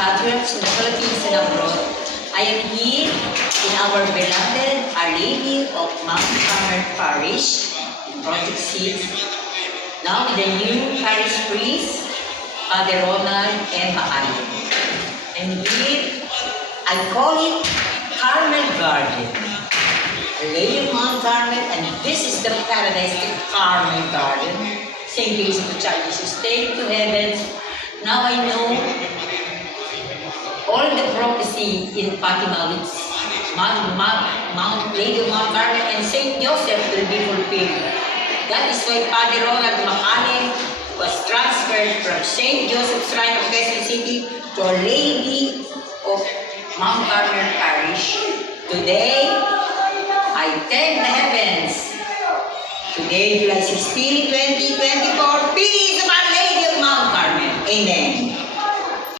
compatriots in the Philippines and abroad, I am here in our beloved Our Lady of Mount Carmel Parish, Project 6, now with the new parish priest, Father Ronald M. Macayo. And here, I call it Carmel Garden. A Lady of Mount Carmel, and this is the paradise, the Carmel Garden. St. Joseph of Child Jesus, take to heaven. Now I know all the prophecy in Fatima with Mount Lady of Mount Carmel and St. Joseph will be fulfilled. That is why Father Ronald Macayo was transferred from St. Joseph's Shrine of Quezon City to Our Lady of Mount Carmel Parish. Today, I thank the heavens. Today, July 16, 2024, peace of Our Lady of Mount Carmel. Amen.